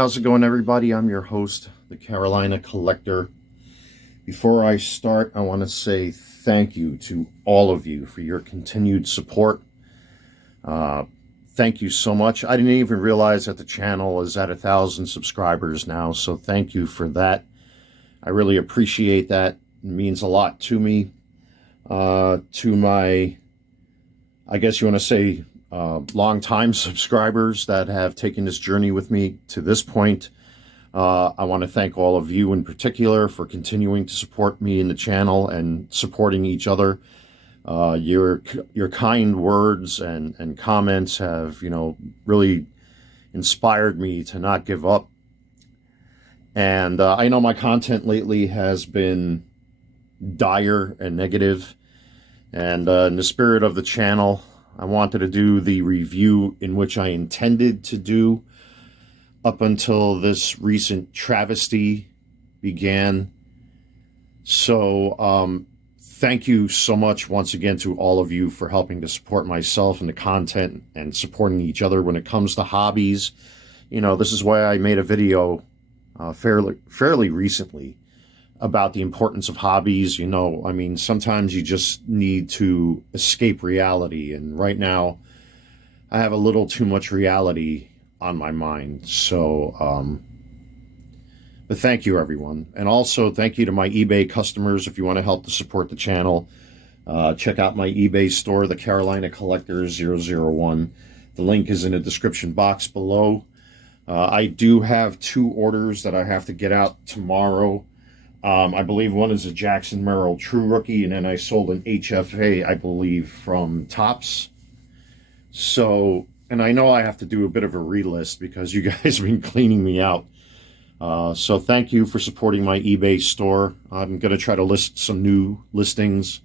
How's it going, everybody? I'm your host, the Carolina Collector. Before I start, I want to say thank you to all of you for your continued support. Thank you so much. I didn't even realize that the channel is at 1,000 subscribers now, so thank you for that. I really appreciate that. It means a lot to me. To my, I guess you want to say, long-time subscribers that have taken this journey with me to this point. I want to thank all of you in particular for continuing to support me in the channel and supporting each other. Your kind words and comments have, really inspired me to not give up. And I know my content lately has been dire and negative. And in the spirit of the channel, I wanted to do the review in which I intended to do up until this recent travesty began. So thank you so much once again to all of you for helping to support myself and the content and supporting each other when it comes to hobbies. This is why I made a video fairly recently about the importance of hobbies. Sometimes you just need to escape reality. And right now, I have a little too much reality on my mind. So, but thank you, everyone. And also, thank you to my eBay customers. If you want to help to support the channel, check out my eBay store, the Carolina Collector 001. The link is in the description box below. I do have 2 orders that I have to get out tomorrow. I believe one is a Jackson Merrill True Rookie, and then I sold an HFA, I believe, from Topps. So, and I know I have to do a bit of a relist because you guys have been cleaning me out. So thank you for supporting my eBay store. I'm going to try to list some new listings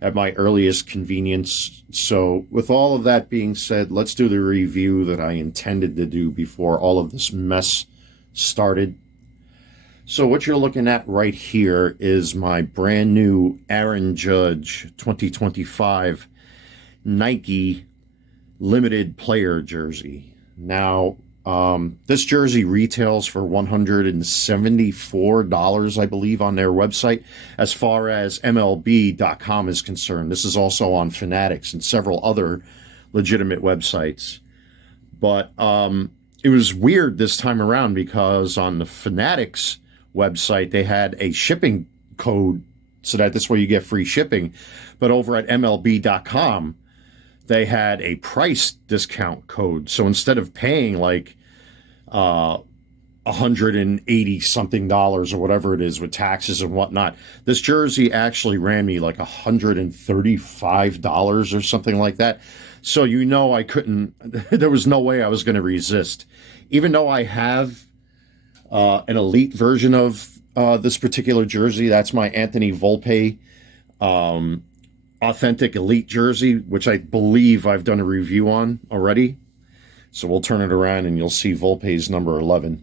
at my earliest convenience. So with all of that being said, let's do the review that I intended to do before all of this mess started. So what you're looking at right here is my brand new Aaron Judge 2025 Nike limited player jersey. Now, this jersey retails for $174, I believe, on their website. As far as MLB.com is concerned, this is also on Fanatics and several other legitimate websites. But it was weird this time around because on the Fanatics website, they had a shipping code so that this way you get free shipping. But over at MLB.com, they had a price discount code. So instead of paying like $180 something or whatever it is with taxes and whatnot, this jersey actually ran me like $135 or something like that. So I couldn't, there was no way I was going to resist. Even though I have an elite version of this particular jersey. That's my Anthony Volpe authentic elite jersey, which I believe I've done a review on already. So we'll turn it around and you'll see Volpe's number 11.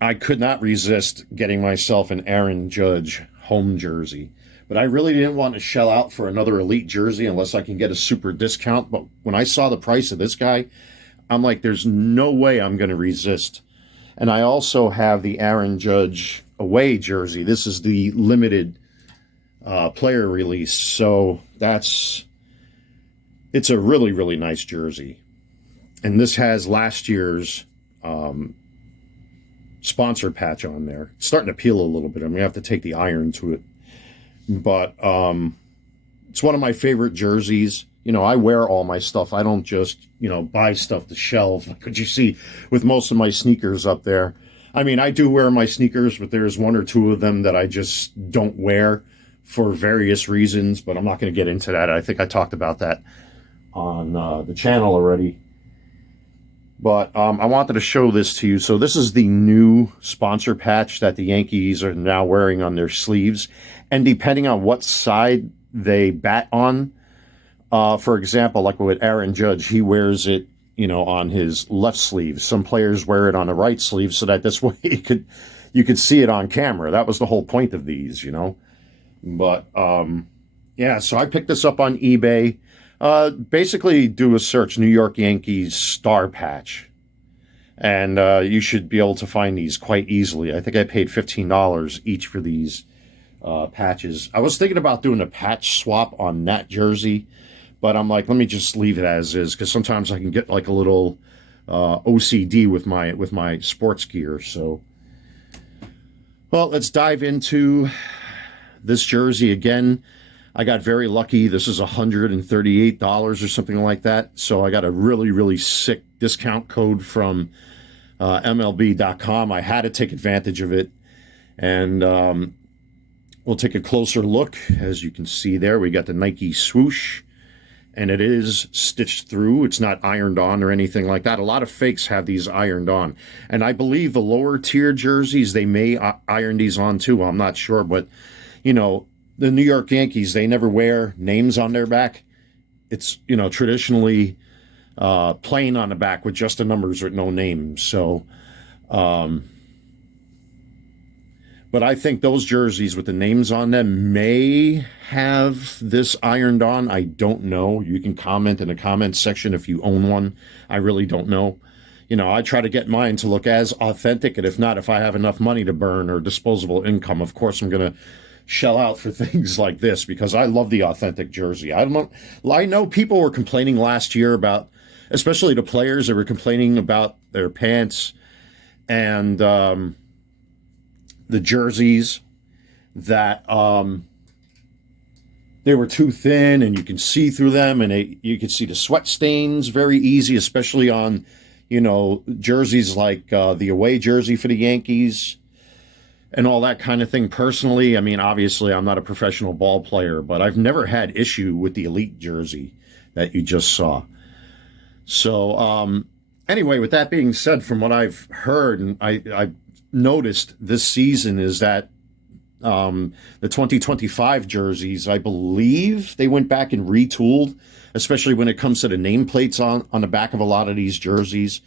I could not resist getting myself an Aaron Judge home jersey. But I really didn't want to shell out for another elite jersey unless I can get a super discount. But when I saw the price of this guy, I'm like, there's no way I'm going to resist. And I also have the Aaron Judge away jersey. This is the limited player release. So it's a really, really nice jersey. And this has last year's sponsor patch on there. It's starting to peel a little bit. I'm going to have to take the iron to it. But it's one of my favorite jerseys. I wear all my stuff. I don't just, buy stuff to shelve. Like what you see with most of my sneakers up there. I mean, I do wear my sneakers, but there's 1 or 2 of them that I just don't wear for various reasons. But I'm not going to get into that. I think I talked about that on the channel already. But I wanted to show this to you. So this is the new sponsor patch that the Yankees are now wearing on their sleeves. And depending on what side they bat on, for example, like with Aaron Judge, he wears it, on his left sleeve. Some players wear it on the right sleeve so that this way you could see it on camera. That was the whole point of these, But, yeah, so I picked this up on eBay. Basically do a search, New York Yankees star patch. And you should be able to find these quite easily. I think I paid $15 each for these patches. I was thinking about doing a patch swap on that jersey, but I'm like, let me just leave it as is, because sometimes I can get like a little OCD with my sports gear. So, well, let's dive into this jersey again. I got very lucky. This is $138 or something like that. So I got a really, really sick discount code from MLB.com. I had to take advantage of it. And we'll take a closer look. As you can see there, we got the Nike swoosh. And it is stitched through. It's not ironed on or anything like that. A lot of fakes have these ironed on. And I believe the lower tier jerseys, they may iron these on too. I'm not sure. But, you know, the New York Yankees, they never wear names on their back. It's, you know, traditionally plain on the back with just the numbers with no names. So, but I think those jerseys with the names on them may have this ironed on. I don't know. You can comment in the comments section if you own one. I really don't know. You know, I try to get mine to look as authentic, and if not, if I have enough money to burn or disposable income, of course I'm going to shell out for things like this, because I love the authentic jersey. I know people were complaining last year about, especially the players, they were complaining about their pants and the jerseys, that they were too thin and you can see through them, and you can see the sweat stains very easy, especially on, you know, jerseys like the away jersey for the Yankees and all that kind of thing. Personally, I mean, obviously I'm not a professional ball player, but I've never had issue with the elite jersey that you just saw. So anyway, with that being said, from what I've heard and I noticed this season, is that the 2025 jerseys, I believe they went back and retooled, especially when it comes to the nameplates on the back of a lot of these jerseys.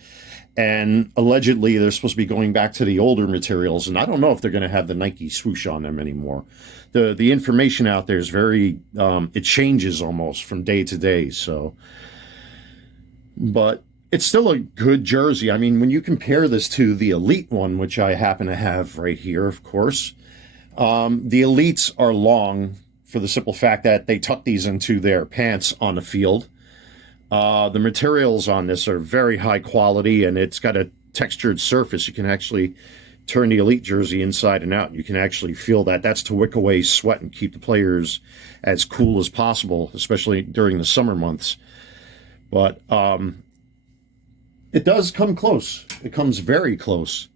And allegedly they're supposed to be going back to the older materials, and I don't know if they're going to have the Nike swoosh on them anymore. The information out there is very it changes almost from day to day. So, but it's still a good jersey. I mean, when you compare this to the Elite one, which I happen to have right here, of course, the Elites are long for the simple fact that they tuck these into their pants on the field. The materials on this are very high quality, and it's got a textured surface. You can actually turn the Elite jersey inside and out. You can actually feel that. That's to wick away sweat and keep the players as cool as possible, especially during the summer months. But it does come close. It comes very close.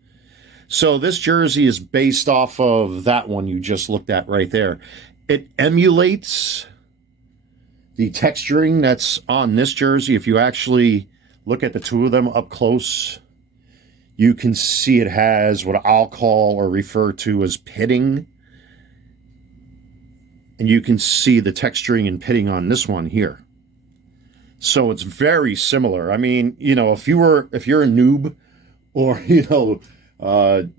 So this jersey is based off of that one you just looked at right there. It emulates the texturing that's on this jersey. If you actually look at the two of them up close, you can see it has what I'll call or refer to as pitting. And you can see the texturing and pitting on this one here. So it's very similar. I mean, you know, if you're a noob, or, you know,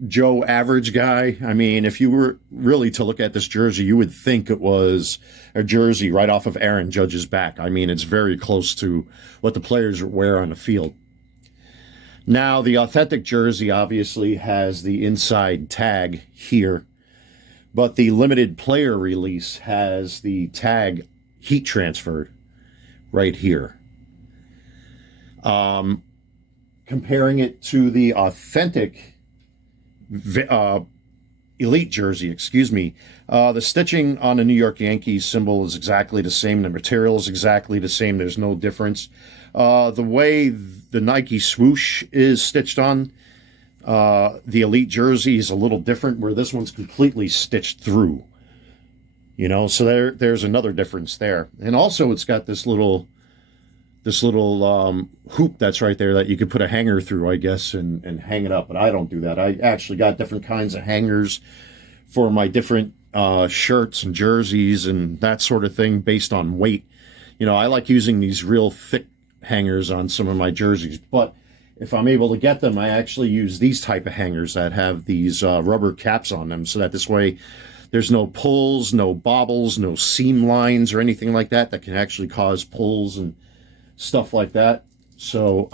Joe average guy, I mean, if you were really to look at this jersey, you would think it was a jersey right off of Aaron Judge's back. I mean, it's very close to what the players wear on the field. Now, the authentic jersey obviously has the inside tag here, but the limited player release has the tag heat transferred right here. Comparing it to the authentic Elite jersey, the stitching on the New York Yankees symbol is exactly the same. The material is exactly the same. There's no difference. The way the Nike swoosh is stitched on the Elite jersey is a little different, where this one's completely stitched through. You know, so there's another difference there. And also it's got this little hoop that's right there that you could put a hanger through, I guess, and hang it up. But I don't do that. I actually got different kinds of hangers for my different shirts and jerseys and that sort of thing based on weight. You know, I like using these real thick hangers on some of my jerseys. But if I'm able to get them, I actually use these type of hangers that have these rubber caps on them, so that this way there's no pulls, no bobbles, no seam lines or anything like that can actually cause pulls and stuff like that. So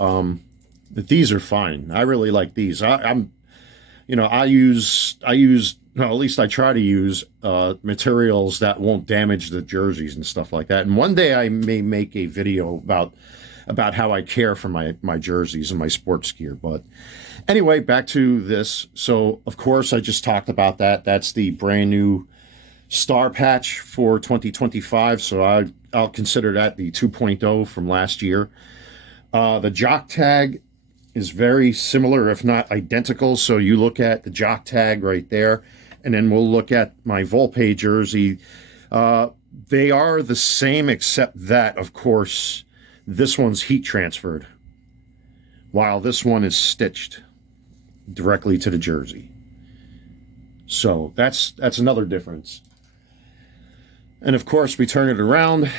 But these are fine. I really like these. I'm, I use, no, at least I try to use materials that won't damage the jerseys and stuff like that. And one day I may make a video about how I care for my jerseys and my sports gear. But anyway, back to this. So of course I just talked about that. That's the brand new star patch for 2025. So I'll consider that the 2.0 from last year. The jock tag is very similar, if not identical. So you look at the jock tag right there, and then we'll look at my Volpe jersey. They are the same, except that, of course, this one's heat transferred, while this one is stitched directly to the jersey. So that's another difference. And of course, we turn it around.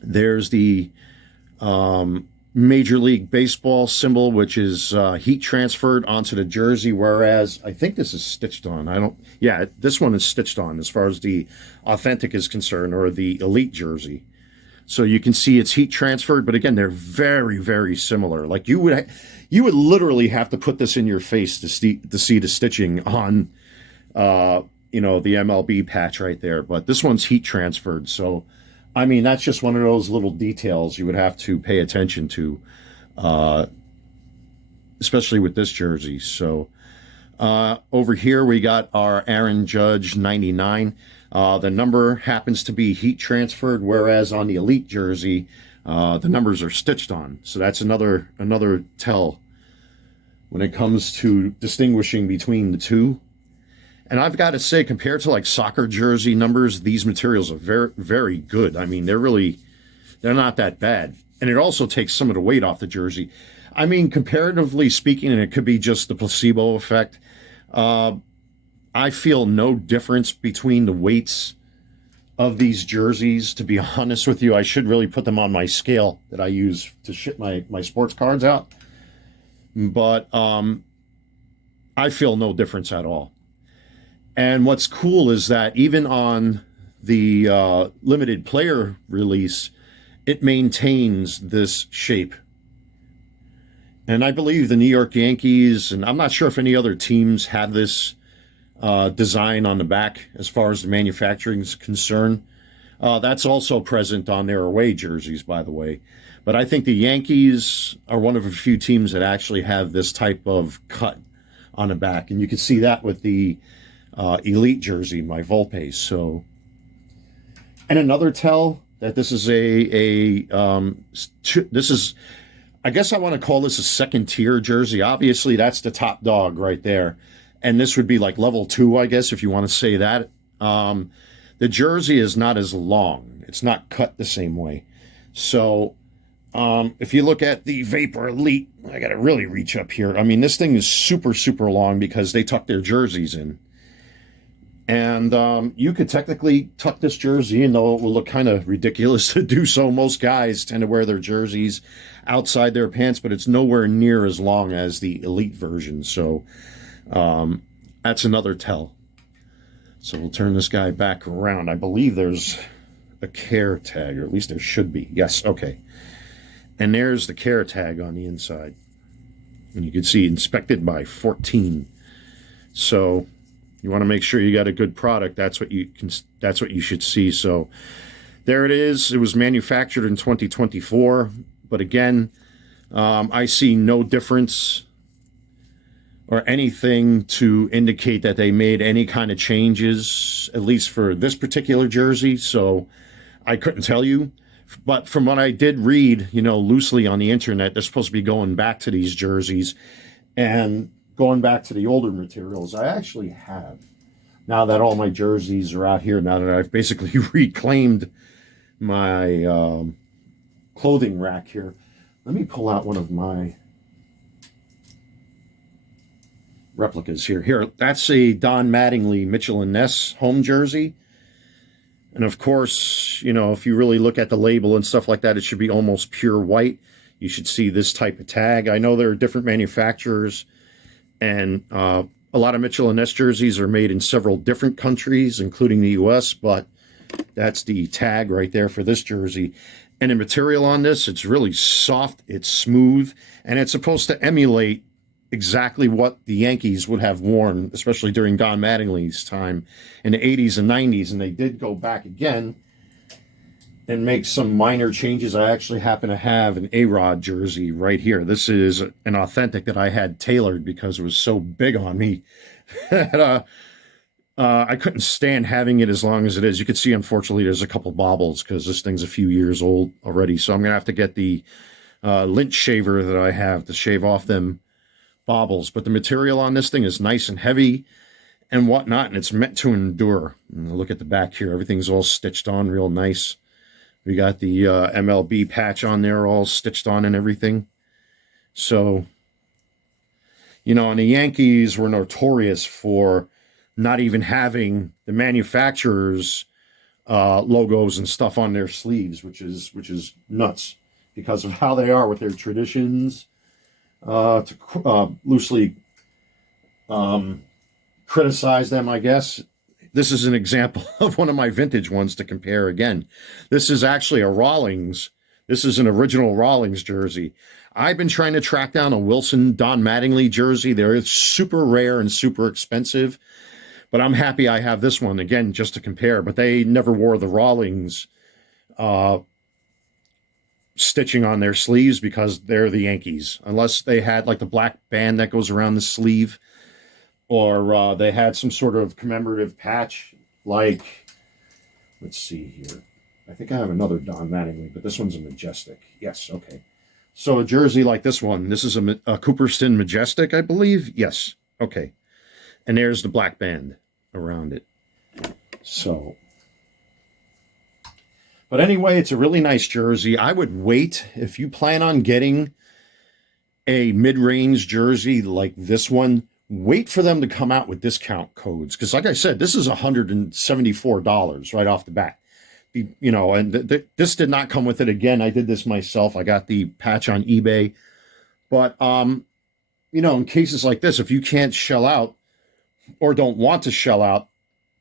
There's the Major League Baseball symbol, which is heat transferred onto the jersey, whereas I think this is stitched on. This one is stitched on as far as the authentic is concerned, or the elite jersey. So you can see it's heat transferred, but again, they're very, very similar. Like you would literally have to put this in your face to see the stitching on, the MLB patch right there. But this one's heat transferred, so I mean, that's just one of those little details you would have to pay attention to, especially with this jersey. So over here, we got our Aaron Judge 99. The number happens to be heat transferred, whereas on the Elite jersey, the numbers are stitched on. So that's another tell when it comes to distinguishing between the two. And I've got to say, compared to like soccer jersey numbers, these materials are very, very good. I mean, they're not that bad. And it also takes some of the weight off the jersey. I mean, comparatively speaking, and it could be just the placebo effect, I feel no difference between the weights of these jerseys. To be honest with you, I should really put them on my scale that I use to ship my sports cards out. But I feel no difference at all. And what's cool is that even on the limited player release, it maintains this shape. And I believe the New York Yankees, and I'm not sure if any other teams have this design on the back as far as the manufacturing is concerned. That's also present on their away jerseys, by the way. But I think the Yankees are one of a few teams that actually have this type of cut on the back. And you can see that with the Elite jersey, my Volpe. So, and another tell that this is I guess I want to call this a second tier jersey. Obviously, that's the top dog right there, and this would be like level 2, I guess, if you want to say that. The jersey is not as long; it's not cut the same way. So, if you look at the Vapor Elite, I got to really reach up here. I mean, this thing is super, super long because they tuck their jerseys in. And you could technically tuck this jersey in, though it will look kind of ridiculous to do so. Most guys tend to wear their jerseys outside their pants, but it's nowhere near as long as the Elite version. So that's another tell. So we'll turn this guy back around. I believe there's a care tag, or at least there should be. Yes, okay. And there's the care tag on the inside. And you can see inspected by 14. So you want to make sure you got a good product. That's what you should see. So there it is. It was manufactured in 2024. But again, I see no difference or anything to indicate that they made any kind of changes, at least for this particular jersey. So I couldn't tell you. But from what I did read, loosely on the internet, they're supposed to be going back to these jerseys and going back to the older materials. I actually have, now that all my jerseys are out here, now that I've basically reclaimed my clothing rack here, let me pull out one of my replicas here. Here, that's a Don Mattingly Mitchell & Ness home jersey. And of course, if you really look at the label and stuff like that, it should be almost pure white. You should see this type of tag. I know there are different manufacturers, and a lot of Mitchell & Ness jerseys are made in several different countries, including the U.S., but that's the tag right there for this jersey. And the material on this, it's really soft, it's smooth, and it's supposed to emulate exactly what the Yankees would have worn, especially during Don Mattingly's time in the 80s and 90s. And they did go back again and make some minor changes. I actually happen to have an A-Rod jersey right here. This is an authentic that I had tailored because it was so big on me that I couldn't stand having it as long as it is. You can see, unfortunately, there's a couple bobbles because this thing's a few years old already. So I'm going to have to get the lint shaver that I have to shave off them bobbles. But the material on this thing is nice and heavy and whatnot, and it's meant to endure. And look at the back here. Everything's all stitched on real nice. We got the MLB patch on there all stitched on and everything. So, you know, and the Yankees were notorious for not even having the manufacturer's logos and stuff on their sleeves, which is nuts because of how they are with their traditions. To loosely criticize them, I guess. This is an example of one of my vintage ones to compare again. This is actually a Rawlings. This is an original Rawlings jersey. I've been trying to track down a Wilson Don Mattingly jersey. They're super rare and super expensive. But I'm happy I have this one, again, just to compare. But they never wore the Rawlings stitching on their sleeves because they're the Yankees. Unless they had like the black band that goes around the sleeve. Or they had some sort of commemorative patch like, let's see here. I think I have another Don Mattingly, but this one's a Majestic. Yes, okay. So a jersey like this one. This is a Cooperston Majestic, I believe. Yes, okay. And there's the black band around it. So, but anyway, it's a really nice jersey. I would wait if you plan on getting a mid-range jersey like this one. Wait for them to come out with discount codes. Because like I said, this is $174 right off the bat. You know, and this did not come with it. Again, I did this myself. I got the patch on eBay. But, you know, in cases like this, if you can't shell out or don't want to shell out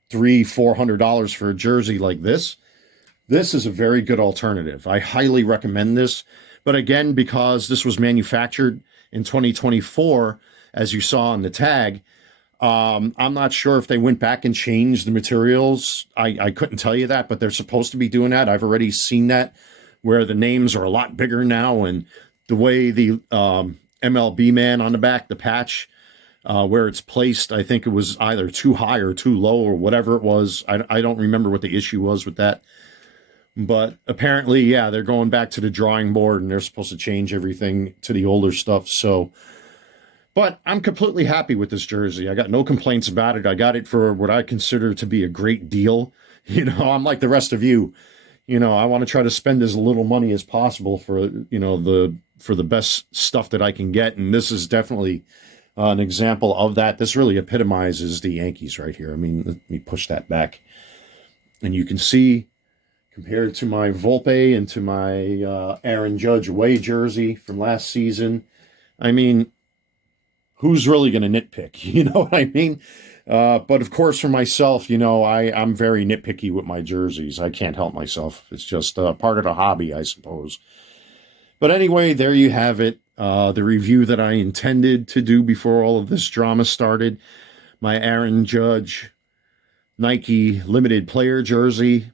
$300-400 for a jersey like this, this is a very good alternative. I highly recommend this. But again, because this was manufactured in 2024, as you saw on the tag, I'm not sure if they went back and changed the materials. I couldn't tell you that, but they're supposed to be doing that. I've already seen that, where the names are a lot bigger now, and the way the MLB man on the back, the patch, where it's placed, I think it was either too high or too low or whatever it was. I don't remember what the issue was with that. But apparently, yeah, they're going back to the drawing board, and they're supposed to change everything to the older stuff. So, but I'm completely happy with this jersey. I got no complaints about it. I got it for what I consider to be a great deal. You know, I'm like the rest of you. You know, I want to try to spend as little money as possible for, you know, for the best stuff that I can get. And this is definitely an example of that. This really epitomizes the Yankees right here. I mean, let me push that back. And you can see, compared to my Volpe and to my Aaron Judge away jersey from last season, I mean, who's really going to nitpick? You know what I mean? But of course, for myself, you know, I'm very nitpicky with my jerseys. I can't help myself. It's just part of the hobby, I suppose. But anyway, there you have it. The review that I intended to do before all of this drama started. My Aaron Judge Nike limited player jersey.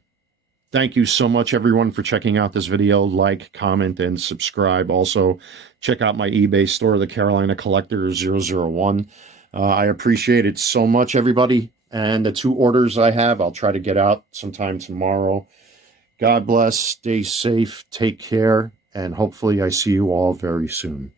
Thank you so much, everyone, for checking out this video. Like, comment, and subscribe. Also, check out my eBay store, the Carolina Collector 001. I appreciate it so much, everybody. And the 2 orders I have, I'll try to get out sometime tomorrow. God bless. Stay safe. Take care. And hopefully I see you all very soon.